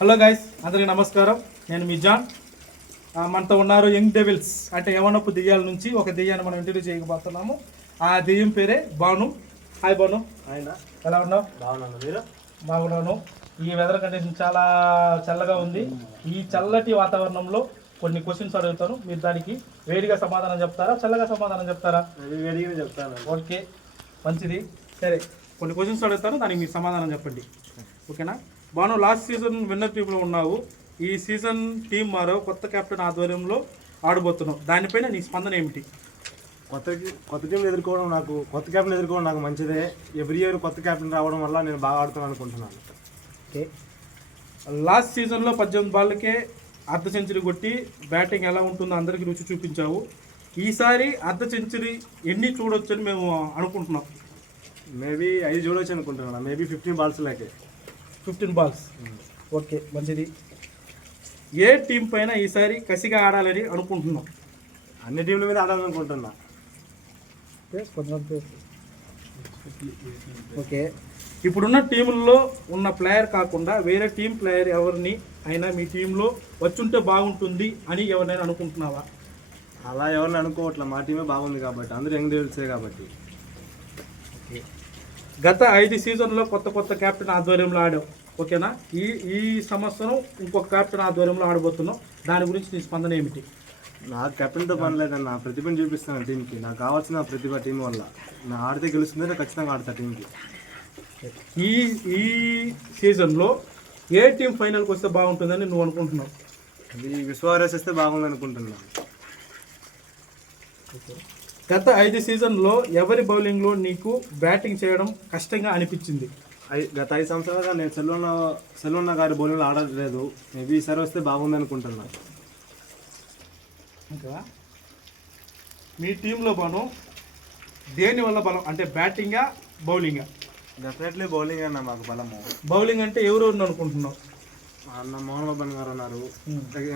Hello guys, అందరికీ నమస్కారం. నేను మీ జాన్. మనతో ఉన్నారు యంగ్ డెవిల్స్ అంటే యవనపు దెయ్యాల నుంచి ఒక దెయ్యాన్ని మనం ఇంటర్వ్యూ చేయకపోతున్నాము. ఆ దెయ్యం పేరే బాను. హాయ్ బాను. ఎలా ఉన్నావు? బాగున్నాను. మీరు? బాగున్నాను. ఈ వెదర్ కండిషన్ చాలా చల్లగా ఉంది. ఈ చల్లటి వాతావరణంలో కొన్ని క్వశ్చన్స్ అడుగుతాను. మీరు దానికి వేడిగా సమాధానం చెప్తారా, చల్లగా సమాధానం చెప్తారా? వేడిగానే చెప్తాను. ఓకే, మంచిది. సరే, కొన్ని క్వశ్చన్స్ అడుగుతాను, దానికి మీరు సమాధానం చెప్పండి. ఓకేనా? బాను, లాస్ట్ సీజన్ విన్నర్ టీంలో ఉన్నావు. ఈ సీజన్ టీం మారో కొత్త కెప్టెన్ ఆధ్వర్యంలో ఆడబోతున్నావు. దానిపైన నీ స్పందన ఏమిటి? కొత్త టీంని ఎదుర్కోవడం కొత్త క్యాప్టెన్ ఎదుర్కోవడం నాకు మంచిదే. ఎవ్రీ ఇయర్ కొత్త క్యాప్టెన్ రావడం వల్ల నేను బాగా ఆడుతాను అనుకుంటున్నాను. ఓకే, లాస్ట్ సీజన్లో 18 బాళ్ళకే అర్ధ సెంచరీ కొట్టి బ్యాటింగ్ ఎలా ఉంటుందో అందరికీ రుచి చూపించావు. ఈసారి అర్ధ సెంచరీ ఎన్ని చూడొచ్చని మేము అనుకుంటున్నాం. మేబీ 5 చూడవచ్చు అనుకుంటున్నాను. మేబీ 15 బాల్స్ లాగే. 15 బాల్స్. ఓకే, మంచిది. ఏ టీం పైన ఈసారి కసిగా ఆడాలని అనుకుంటున్నాం? అన్ని టీంల మీద ఆడాలనుకుంటున్నా. ఓకే, ఇప్పుడున్న టీముల్లో ఉన్న ప్లేయర్ కాకుండా వేరే టీం ప్లేయర్ ఎవరిని అయినా మీ టీంలో వచ్చుంటే బాగుంటుంది అని ఎవరినైనా అనుకుంటున్నావా? అలా ఎవరిని అనుకోవట్లే. మా టీమే బాగుంది కాబట్టి, అందరూ యంగ్ డెవిల్సే కాబట్టి. ఓకే, గత 5 సీజన్లో కొత్త కెప్టెన్ ఆధ్వర్యంలో ఆడావు. ఓకేనా? ఈ సంవత్సరం ఇంకొక కెప్టెన్ ఆధ్వర్యంలో ఆడబోతున్నావు. దాని గురించి నీ స్పందన ఏమిటి? నాకు కెప్టెన్తో పని లేదన్న. నా ప్రతిభను చూపిస్తాను టీంకి. నాకు కావాల్సిన ప్రతిభ టీం వల్ల. నా ఆడితే గెలుస్తుంది, నేను ఖచ్చితంగా ఆడతా టీంకి. ఈ సీజన్లో ఏ టీం ఫైనల్కి వస్తే బాగుంటుందని నువ్వు అనుకుంటున్నావు? అది విశ్వారేస్ వస్తే బాగుంది అనుకుంటున్నాను. గత 5 సీజన్లో ఎవరి బౌలింగ్లో నీకు బ్యాటింగ్ చేయడం కష్టంగా అనిపించింది? గత 5 సంవత్సరాలుగా నేను సెల్వన్న గారి బౌలింగ్లో ఆడలేదు. మేబీ ఈసారి వస్తే బాగుంది అనుకుంటున్నాను. ఇంకా మీ టీంలో బాను దేని వల్ల బలం? అంటే బ్యాటింగా, బౌలింగా? డెఫినెట్లీ బౌలింగ్ అన్న మాకు బలము. బౌలింగ్ అంటే ఎవరు అనుకుంటున్నావు? అన్న మోహన్ బాబన్ గారు ఉన్నారు,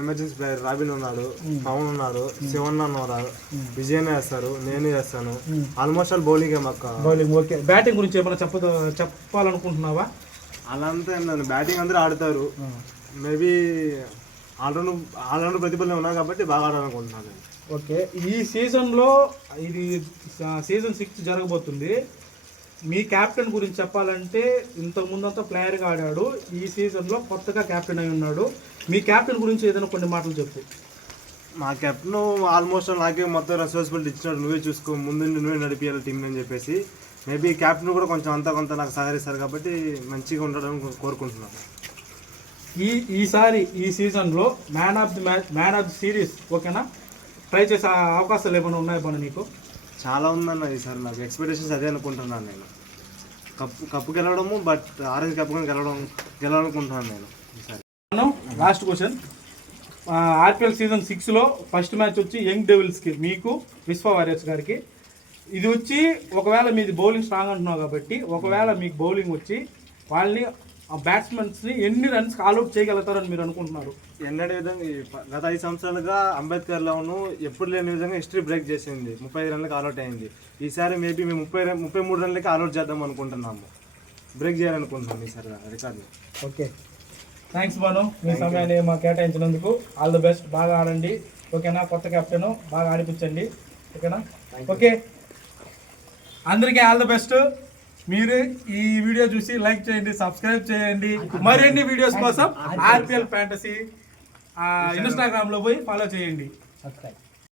ఎమర్జెన్సీ ప్లేయర్ రాబిన్ ఉన్నాడు, పవన్ ఉన్నారు, శివన్న ఉన్నారు, విజయనే వేస్తారు, నేను చేస్తాను. ఆల్మోస్ట్ ఆల్ బౌలింగ్ మాకు. బౌలింగ్. ఓకే, బ్యాటింగ్ గురించి ఏమైనా చెప్పాలనుకుంటున్నావా? అలా అంతా ఏం లేదు. బ్యాటింగ్ అందరూ ఆడతారు. మేబీ ఆల్రౌండ్ ప్రతిభలు ఉన్నాయి కాబట్టి బాగా ఆడాలనుకుంటున్నాను. ఓకే, ఈ సీజన్లో ఇది సీజన్ 6 జరగబోతుంది. మీ క్యాప్టెన్ గురించి చెప్పాలంటే ఇంతకుముందంతా ప్లేయర్గా ఆడాడు, ఈ సీజన్లో కొత్తగా క్యాప్టెన్ అయి ఉన్నాడు. మీ క్యాప్టెన్ గురించి ఏదైనా కొన్ని మాటలు చెప్పు. మా కెప్టెన్ ఆల్మోస్ట్ నాకే మొత్తం రెస్పాన్సిబిలిటీ ఇచ్చినాడు. నువ్వే చూసుకో, ముందు నువ్వే నడిపియాలి టీం అని చెప్పేసి. మేబీ క్యాప్టెన్ కూడా కొంచెం కొంత నాకు సహకరిస్తారు కాబట్టి మంచిగా ఉండడానికి కోరుకుంటున్నాను. ఈసారి ఈ సీజన్లో మ్యాన్ ఆఫ్ ది సిరీస్ ఓకేనా ట్రై చేసే అవకాశాలు ఏమైనా ఉన్నాయి బాను నీకు? చాలా ఉందన్న. ఈసారి నాకు ఎక్స్పెక్టేషన్స్ అదే అనుకుంటున్నాను. నేను కప్పు గెలవడము, బట్ ఆరెంజ్ కప్ గెలవాలనుకుంటున్నాను నేను ఈసారి. లాస్ట్ క్వశ్చన్, ఆర్పిఎల్ సీజన్ 6లో ఫస్ట్ మ్యాచ్ వచ్చి యంగ్ డెవిల్స్కి, మీకు విశ్వ వారియర్స్ గారికి. ఇది వచ్చి ఒకవేళ మీది బౌలింగ్ స్ట్రాంగ్ అంటున్నావు కాబట్టి, ఒకవేళ మీకు బౌలింగ్ వచ్చి వాళ్ళని బ్యాట్స్మెన్స్ని ఎన్ని రన్స్కి ఆల్అౌట్ చేయగలుగుతారని మీరు అనుకుంటున్నారు? ఎన్నడే విధంగా గత 5 సంవత్సరాలుగా అంబేద్కర్లోను ఎప్పుడు లేని విధంగా హిస్టరీ బ్రేక్ చేసింది. 35 రన్లకు ఆల్అౌట్ అయింది. ఈసారి మేబీ మేము 33 రన్లకి ఆల్అౌట్ చేద్దాం అనుకుంటున్నాము. బ్రేక్ చేయాలనుకుంటున్నాము ఈసారి రికార్డు. ఓకే, థ్యాంక్స్ బాను, మీ సమయాన్ని మాకు కేటాయించినందుకు. ఆల్ ది బెస్ట్, బాగా ఆడండి. ఓకేనా? కొత్త కెప్టెన్ బాగా ఆడిపించండి. ఓకేనా? ఓకే, అందరికీ ఆల్ ది బెస్ట్. మీరు ఈ వీడియో చూసి లైక్ చేయండి, సబ్స్క్రైబ్ చేయండి. మరిన్ని వీడియోస్ కోసం ఆర్పిఎల్ ఫ్యాంటసీ ఇన్స్టాగ్రామ్లో పోయి ఫాలో చేయండి.